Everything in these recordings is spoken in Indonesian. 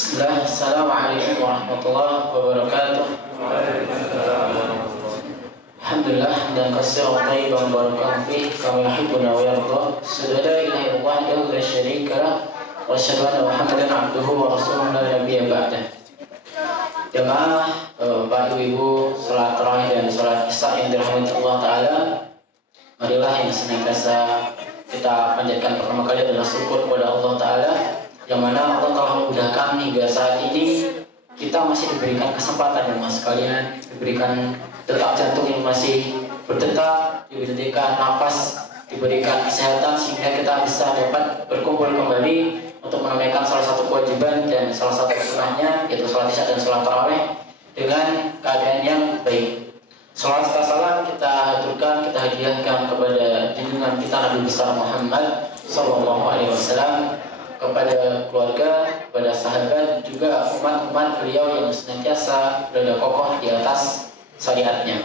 Bismillah, Assalamualaikum warahmatullahi wabarakatuh. Alhamdulillah dan katsiran thayyiban barakallahu fihi kama yuhibbuna wa yarda. Asyhadu an la ilaha illallah wahdahu la syarika lah wa asyhadu anna Muhammadan abduhu wa rasuluhu la nabiyya ba'dah. Jamaah Bapak Ibu, salat tarawih dan salat isya yang dirahmati Allah Ta'ala, marilah yang senantiasa kita panjatkan pertama kali adalah syukur kepada Allah Ta'ala, yang mana Allah telah memudahkan hingga saat ini kita masih diberikan kesempatan yang mas sekalian, diberikan detak jantung yang masih berdetak, diberikan nafas, diberikan kesehatan sehingga kita bisa dapat berkumpul kembali untuk menunaikan salah satu kewajiban dan salah satu sunnahnya, yaitu sholat isya dan sholat tarawih dengan keadaan yang baik. Sholat serta salam kita haturkan, kita hadiahkan kepada junjungan kita Nabi besar Muhammad SAW, kepada keluarga, kepada sahabat, juga umat-umat beliau yang senantiasa berada kokoh di atas syariatnya.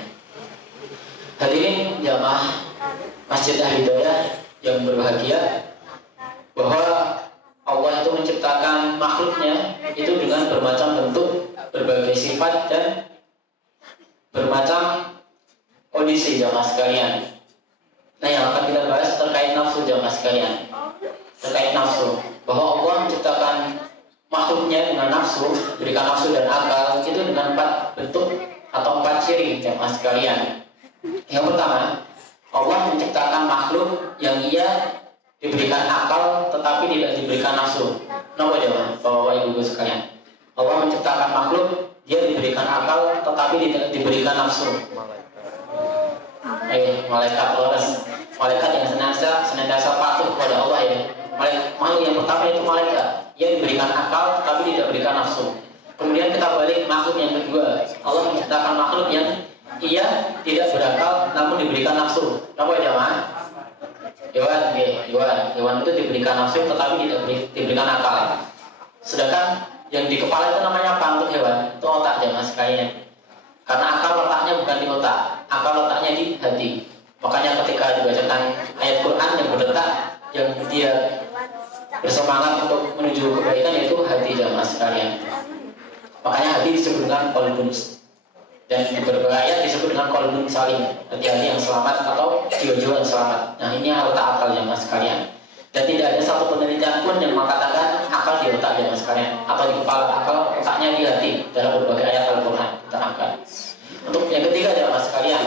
Hadirin jamaah Masjid Al-Hidayah yang berbahagia, bahwa Allah itu menciptakan makhluknya itu dengan bermacam bentuk, berbagai sifat dan bermacam kondisi jamaah sekalian. Nah, yang akan kita bahas terkait nafsu jamaah sekalian, terkait nafsu, bahwa Allah menciptakan makhluknya dengan nafsu, berikan nafsu dan akal itu dengan 4 bentuk atau 4 ciri jamaah sekalian. Yang pertama, Allah menciptakan makhluk yang ia diberikan akal tetapi tidak diberikan nafsu. Kenapa jemaah? Bapak Ibu sekalian, Allah menciptakan makhluk, dia diberikan akal tetapi tidak diberikan nafsu. Malaikat lolos, malaikat yang senantiasa patuh kepada Allah ya. Makhluk yang pertama itu malaikat, ia diberikan akal tetapi tidak diberikan nafsu. Kemudian kita balik makhluk yang kedua, Allah menciptakan makhluk yang ia tidak berakal namun diberikan nafsu. Kenapa jemaah? Hewan itu diberikan nafsu tetapi tidak diberikan akal. Sedangkan yang di kepala itu namanya apa untuk hewan? Itu otak jemaah sekalian. Karena akal letaknya bukan di otak, akal letaknya di hati. Makanya ketika dibacakan ayat Quran yang berdetak, yang dia bersemangat untuk menuju kebaikan, yaitu hati jemaah sekalian. Makanya hati disebut dengan qalbun, dan beberapa ayat disebut dengan qalbun salim, hati-hati yang selamat atau jiwa-jiwa yang selamat. Nah, ini otak akal jemaah sekalian. Dan tidak ada satu penelitian pun yang mengatakan akal di otak jemaah sekalian atau di kepala. Akal otaknya di hati dalam berbagai ayat Al-Quran diterangkan. Untuk yang ketiga jemaah sekalian,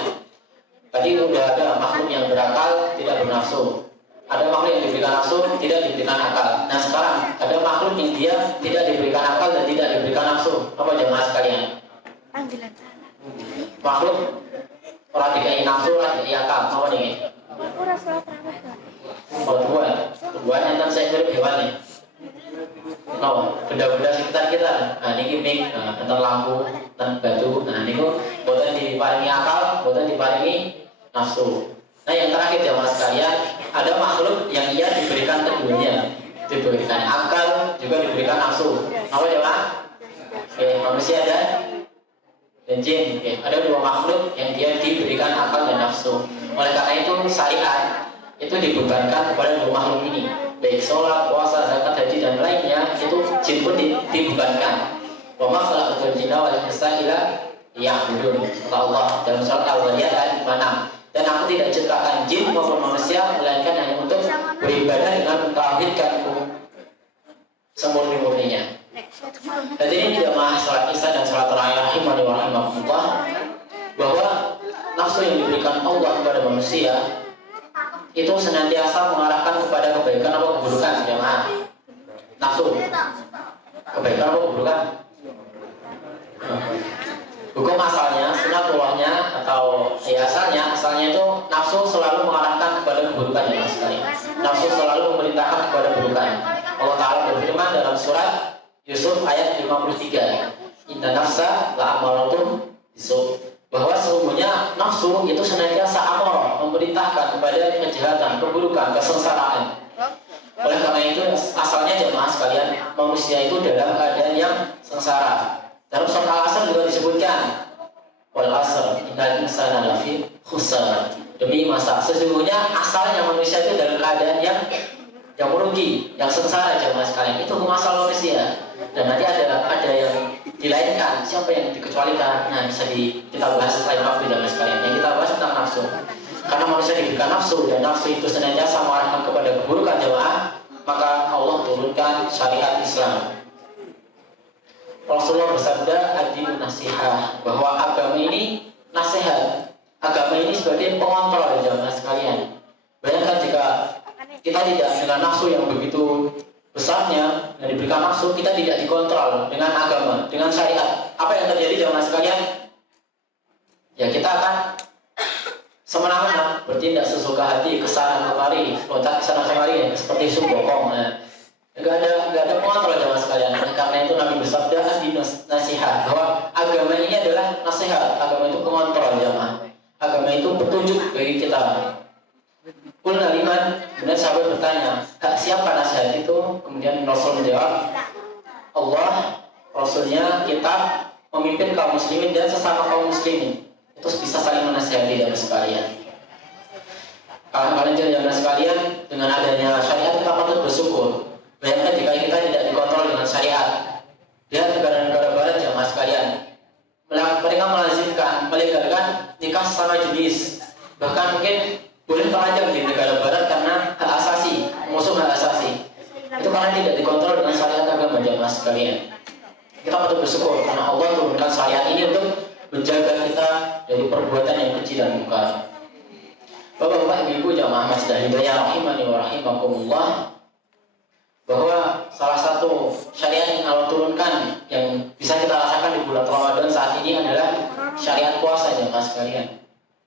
tadi sudah ada makhluk yang berakal tidak bernafsu, ada makhluk yang diberikan nafsu tidak diberikan akal. Nah, sekarang ada makhluk yang dia tidak diberikan akal dan tidak diberikan nafsu. Apa jemaah sekalian? Makhluk orang dikai nafsu, orang dikai akal. Apa nih? Tubuhan yang saya mirip hewan nih. Benda-benda sekitar kita. Nah, ini mic, tentang lampu, tentang batu. Nah, ini kok buatan diparingi akal, buatan diparingi nafsu. Nah, yang terakhir jemaah sekalian, ada makhluk yang ia diberikan keduanya, diberikan akal juga diberikan nafsu. Apa jemaah? Manusia dan jin. Ada 2 makhluk yang dia diberikan akal dan nafsu. Oleh karena itu syariat itu dibebankan kepada 2 makhluk ini, baik sholat, puasa, zakat, haji dan lainnya, itu jin pun dibebankan. Wa ma khalaqtul jinna wal insa illa liya'budun, kata Allah dalam surat Al-Zariyat ayat 56. Dan aku tidak ciptakan jin maupun manusia melainkan hanya untuk beribadah dengan mentauhidkanku semurni-murninya. Dan ini jamaah sholat isya dan sholat tarawih rahimani wa rahimakumullah, bahwa nafsu yang diberikan Allah kepada manusia itu senantiasa mengarahkan kepada kebaikan atau keburukan jamaah. Nafsu kebaikan atau keburukan? Hukum asalnya, sunatullahnya atau asalnya itu nafsu selalu mengarahkan kepada keburukan ya mas sekalian. Nafsu selalu memerintahkan kepada keburukan. Allah Ta'ala berfirman dalam surat Yusuf ayat 53, Inna nafsa la'amaratun bisu', bahwa sesungguhnya nafsu itu senantiasa amar, memerintahkan kepada kejahatan, keburukan, kesengsaraan. Oleh karena itu asalnya jemaah sekalian, manusia itu dalam keadaan yang sengsara. Dalam surat Al-Asr juga disebutkan, wal asr innal insana lafi khusr, demi masa sesungguhnya asalnya manusia itu dalam keadaan yang merugi, yang sengsara jemaah sekalian. Itu hukum asal manusia. Dan nanti ada siapa yang dikecualikan? Nah, bisa kita bahas selain waktu dan sekalian. Yang kita bahas tentang nafsu. Karena manusia diberikan nafsu dan nafsu itu senantiasa mengarahkan kepada keburukan jemaah, maka Allah turunkan syariat Islam. Rasulullah bersabda, ad-dinu nasihah, bahwa agama ini nasihat. Agama ini sebagai pengontrol jemaah sekalian. Bayangkan jika kita tidak dengan nafsu yang begitu besarnya dan diberikan nafsu, kita tidak dikontrol dengan agama, dengan syariat. Apa yang terjadi jemaah sekalian? Ya kita akan semena-mena bertindak sesuka hati, kesana kemari, loncat kesana kemari, seperti sumbokong. Gak ada pengontrol jemaah sekalian. Karena itu Nabi bersabda di nasihat bahwa agama ini adalah nasihat, agama itu pengontrol jemaah. Agama itu petunjuk bagi kita. Qulna liman, kemudian sahabat bertanya, siapa nasihat itu? Kemudian Rasul menjawab, Allah, Rasulnya, kitab, memimpin kaum muslimin dan sesama kaum muslimin. Itu bisa saling menasihati dan sekalian. Kalian jangan sekalian, dengan adanya syariat kita patut bersyukur. Bayangkan jika kita tidak dikontrol dengan syariat. Lihat negara-negara barat jamaah sekalian, mereka melazimkan, melegalkan nikah sesama jenis. Bahkan mungkin boleh terajang di negara barat karena hak asasi, musuh hak asasi. Itu karena tidak dikontrol dengan syariat agama jamaah sekalian. Kita patut bersyukur karena Allah turunkan syariat ini untuk menjaga kita dari perbuatan yang kecil dan munkar. Bapak-bapak, ibu-ibu jamaah masjid hidayah rahimani wa rahimakumullah, bahwa salah satu syariat yang Allah turunkan yang bisa kita rasakan di bulan Ramadan saat ini adalah syariat puasa jamaah sekalian.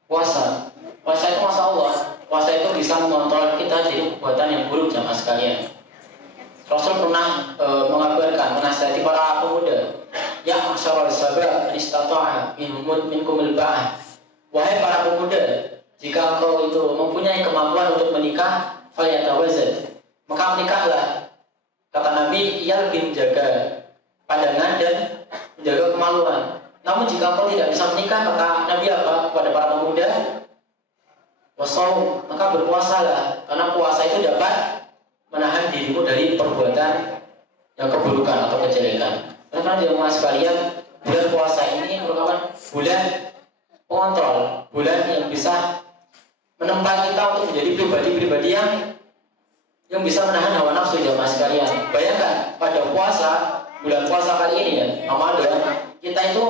Puasa itu Masya Allah, puasa itu bisa mengontrol kita dari perbuatan yang buruk jamaah sekalian. Rasul pernah mengabarkan, menasihati para pemuda, ya masyarakat sahabat, istata'a minkumul ba'ah. Wahai para pemuda, jika engkau itu mempunyai kemampuan untuk menikah, falyatawazad, maka menikahlah. Kata Nabi, ia lebih menjaga pandangan dan menjaga kemaluan. Namun jika engkau tidak bisa menikah, kata Nabi apa kepada para pemuda? Wassaum, maka berpuasalah, karena puasa itu dapat menahan dirimu dari perbuatan yang keburukan atau kejelekan. Karena jemaah sekalian, bulan puasa ini merupakan bulan pengontrol, bulan yang bisa menempa kita untuk menjadi pribadi-pribadi yang bisa menahan hawa nafsu jemaah sekalian. Bayangkan pada bulan puasa kali ini ya, Ramadan, kita itu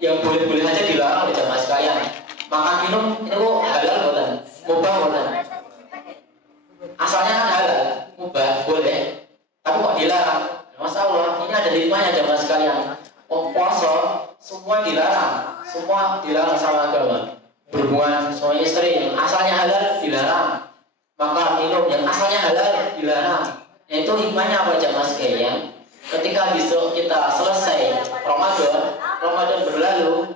yang boleh-boleh saja dilarang oleh jemaah sekalian. Makan minum itu halal bukan, mubah bukan. Asalnya kan halal, mubah boleh, tapi kok dilarang? Masya Allah, ini ada hikmahnya jemaah sekalian. Puasa semua dilarang sama agama. Berhubungan suami istri yang asalnya halal dilarang. Makan minum yang asalnya halal dilarang. Itu hikmahnya apa jemaah sekalian? Ketika besok kita selesai Ramadan berlalu,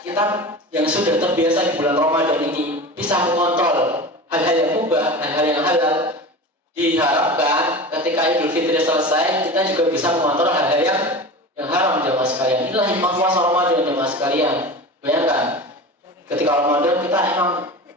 kita yang sudah terbiasa di bulan Ramadan ini bisa mengontrol hal-hal yang mubah, hal-hal yang halal. Diharapkan ketika Idul Fitri selesai, kita juga bisa mengontrol hal-hal yang haram jemaah sekalian. Inilah hikmah puasa Ramadan jemaah sekalian. Bayangkan, ketika Ramadan kita emang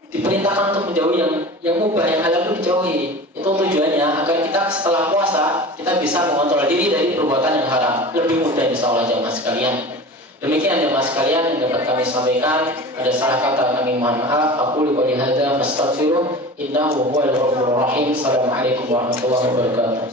diperintahkan untuk menjauhi yang mubah, yang halal itu dijauhi. Itu tujuannya agar kita setelah puasa kita bisa mengontrol diri dari perbuatan yang haram. Lebih mudah insya Allah jemaah sekalian. Demikian jemaah sekalian yang dapat kami sampaikan. Ada salah kata kami mohon maaf. Aku qouli hadza fastaghfiruh innahu huwal ghafurur rahim. Assalamualaikum warahmatullahi wabarakatuh.